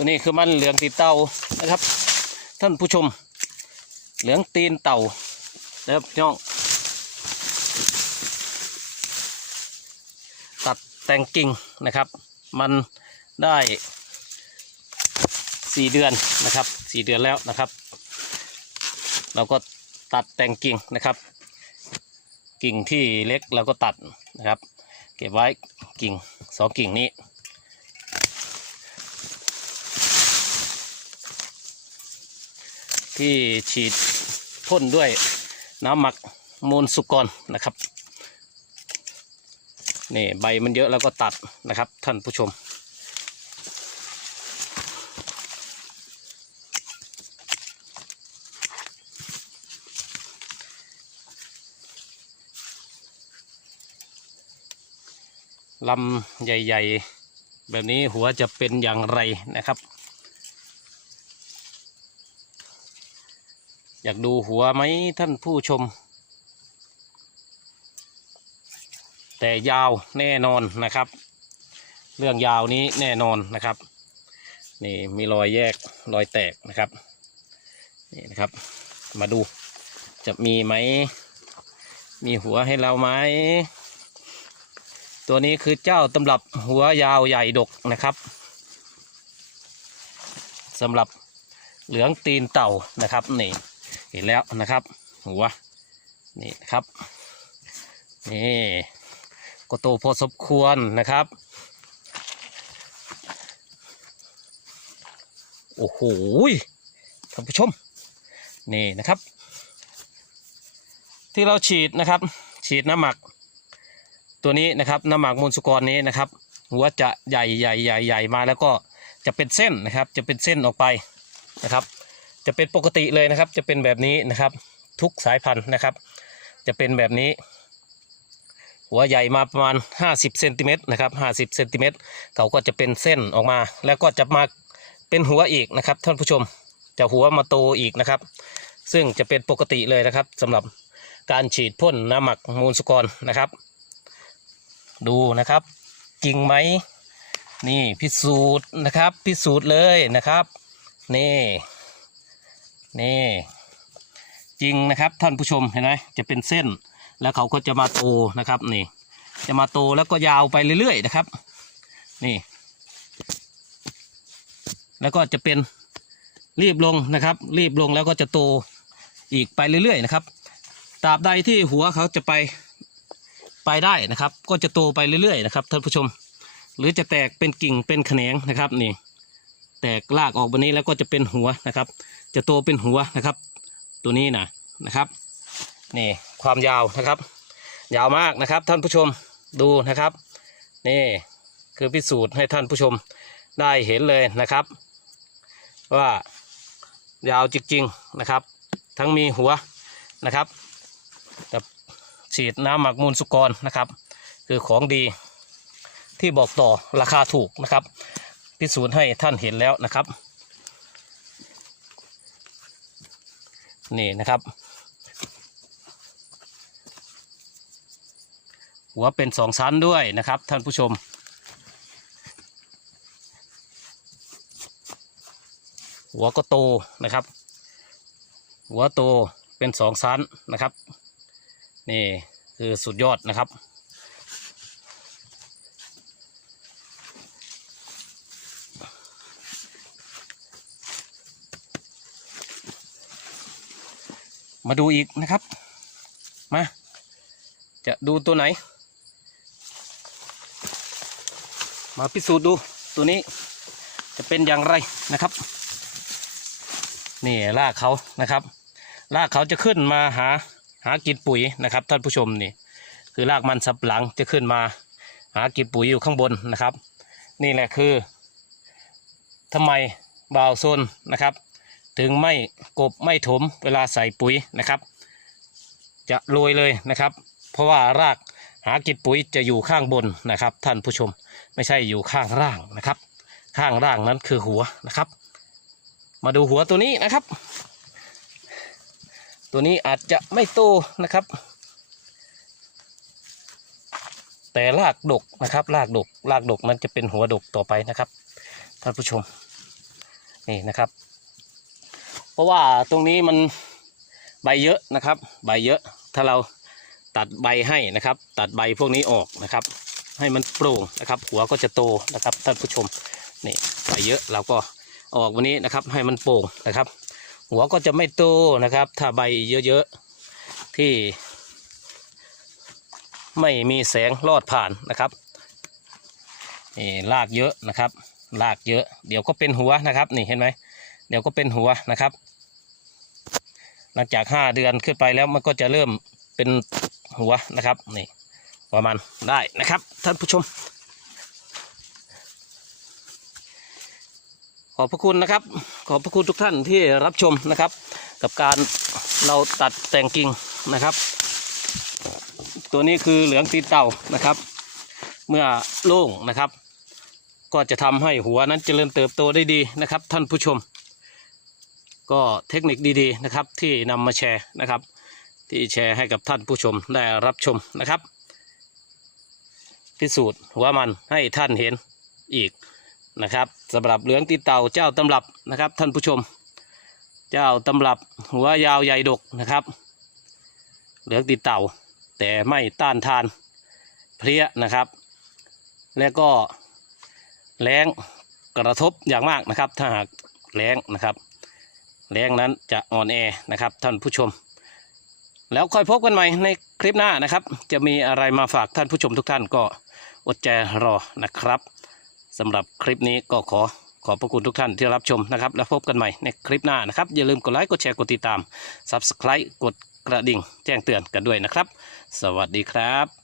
ตัวนี้คือมันเหลืองตีนเต่านะครับ ท่านผู้ชม เหลืองตีนเต่านะครับพี่น้อง ตัดแต่งกิ่งนะครับ มันได้สี่เดือนนะครับสี่เดือนแล้วนะครับ เราก็ตัดแต่งกิ่งนะครับ กิ่งที่เล็กเราก็ตัดนะครับ เก็บไว้กิ่งสองกิ่งนี้ ที่ฉีดพ่นด้วยน้ำหมักมูลสุกรนะครับนี่ใบมันเยอะแล้วก็ตัดนะครับท่านผู้ชม ลำใหญ่ ๆ แบบนี้หัวจะเป็นอย่างไรนะครับ อยากดูหัวไหมท่านผู้ชม แต่ยาวแน่นอนนะครับ เรื่องยาวนี้แน่นอนนะครับ นี่มีรอยแยกรอยแตกนะครับ นี่นะครับ มาดูจะมีไหม มีหัวให้เราไหม ตัวนี้คือเจ้าตำรับหัวยาวใหญ่ดกนะครับสำหรับเหลืองตีนเต่านะครับนี่ เห็นแล้วนะครับ หัวนี่นะครับนี่ก็โตพอสมควรนะครับ โอ้โหท่านผู้ชมนี่นะครับ ที่เราฉีดนะครับ ฉีดน้ำหมัก ตัวนี้นะครับน้ำหมักมูลสุกรนี้นะครับ หัวจะใหญ่ใหญ่ใหญ่ใหญ่มาแล้วก็จะเป็นเส้นนะครับ จะเป็นเส้นออกไปนะครับ จะเป็นปกติเลยนะครับ จะเป็นแบบนี้นะครับ ทุกสายพันธุ์นะครับ จะเป็นแบบนี้ หัวใหญ่มาประมาณ 50เซนติเมตรนะครับ50เซนติเมตรเขาก็จะเป็นเส้นออกมา แล้วก็จะมาเป็นหัวอีกนะครับ ท่านผู้ชมจะหัวมาโตอีกนะครับ ซึ่งจะเป็นปกติเลยนะครับสำหรับการฉีดพ่นน้ำหมักมูลสุกรนะครับ ดูนะครับจริงไหมนี่พิสูจน์นะครับ พิสูจน์เลยนะครับ นี่ นี่จริงนะครับท่านผู้ชมเห็นไหมจะเป็นเส้นแล้วเขาก็จะมาโตนะครับนี่ จะมาโตแล้วก็ยาวไปเรื่อยๆนะครับ นี่ แล้วก็จะเป็นรีบลงนะครับ รีบลงแล้วก็จะโตอีกไปเรื่อยๆนะครับตราบใดที่หัวเขาจะไปไปได้นะครับ ก็จะโตไปเรื่อยๆนะครับท่านผู้ชม หรือจะแตกเป็นกิ่งเป็นแขนงนะครับนี่ แตกรากออกแบนนี้แล้วก็จะเป็นหัวนะครับ จะโตเป็นหัวนะครับ ตัวนี้นะนะครับนี่ความยาวนะครับ ยาวมากนะครับท่านผู้ชมดูนะครับนี่คือพิสูจน์ให้ท่านผู้ชมได้เห็นเลยนะครับ ว่ายาวจริงๆนะครับ ทั้งมีหัวนะครับฉีดน้ำหมักมูลสุกรนะครับ คือของดีที่บอกต่อราคาถูกนะครับ พิสูจน์ให้ท่านเห็นแล้วนะครับ นี่นะครับ หัวเป็นสองชั้นด้วยนะครับ ท่านผู้ชม หัวก็โตนะครับ หัวโตเป็นสองชั้นนะครับ นี่คือสุดยอดนะครับ มาดูอีกนะครับ มา จะดูตัวไหน มาพิสูจน์ดูตัวนี้จะเป็นอย่างไรนะครับนี่รากเขานะครับรากเขาจะขึ้นมาหาหากินปุ๋ยนะครับ ท่านผู้ชมนี่คือรากมันสับหลังจะขึ้นมาหากินปุ๋ยอยู่ข้างบนนะครับ นี่แหละคือทำไมบ่าวโซนนะครับ ถึงไม่กบไม่ถมเวลาใส่ปุ๋ยนะครับ จะโรยเลยนะครับ เพราะว่ารากหากินปุ๋ยจะอยู่ข้างบนนะครับ ท่านผู้ชมไม่ใช่อยู่ข้างล่างนะครับ ข้างล่างนั้นคือหัวนะครับ มาดูหัวตัวนี้นะครับ ตัวนี้อาจจะไม่โตนะครับ แต่รากดกนะครับรากดกรากดกนั้นจะเป็นหัวดกต่อไปนะครับท่านผู้ชมนี่นะครับ ราะว่าตรงนี้มันใบเยอะนะครับ ใบเยอะ ถ้าเราตัดใบให้นะครับ ตัดใบพวกนี้ออกนะครับ ให้มันโปร่งนะครับ หัวก็จะโตนะครับท่านผู้ชมนี่ใบเยอะเราก็ออกวันนี้นะครับ ให้มันโปร่งนะครับ หัวก็จะไม่โตนะครับ ถ้าใบเยอะๆที่ ไม่มีแสงลอดผ่านนะครับนี่รากเยอะนะครับรากเยอะ เดี๋ยวก็เป็นหัวนะครับ นี่เห็นไหมเดี๋ยวก็เป็นหัวนะครับ ลังจากห้าเดือนขึ้นไปแล้วมันก็จะเริ่มเป็นหัวนะครับนี่ประมาณได้นะครับท่านผู้ชม ขอบพระคุณนะครับ ขอบพระคุณทุกท่านที่รับชมนะครับ กับการเราตัดแต่งกิ่งนะครับ ตัวนี้คือเหลืองตีเต่านะครับ เมื่อโล่งนะครับ ก็จะทำให้หัวนั้นเจริญเติบโตได้ดีนะครับ ท่านผู้ชม ก็เทคนิคดีๆนะครับที่นำมาแชร์นะครับ ที่แชร์ให้กับท่านผู้ชมได้รับชมนะครับ พิสูจน์หัวมันให้ท่านเห็นอีกนะครับสำหรับเหลืองตีเต่าเจ้าตำรับนะครับ ท่านผู้ชม เจ้าตำรับหัวยาวใหญ่ดกนะครับ เหลืองตีเต่าแต่ไม่ต้านทานเพลี้ยนะครับ และก็แรงกระทบอย่างมากนะครับ ถ้าหากแรงนะครับ แรงนั้นจะอ่อนแอนะครับท่านผู้ชม แล้วค่อยพบกันใหม่ในคลิปหน้านะครับ จะมีอะไรมาฝากท่านผู้ชมทุกท่านก็อดใจรอนะครับสำหรับคลิปนี้ก็ขอขอบพระคุณทุกท่านที่รับชมนะครับ แล้วพบกันใหม่ในคลิปหน้านะครับ อย่าลืมกดไลค์กดแชร์กดติดตาม Subscribe กดกระดิ่งแจ้งเตือนกันด้วยนะครับ สวัสดีครับ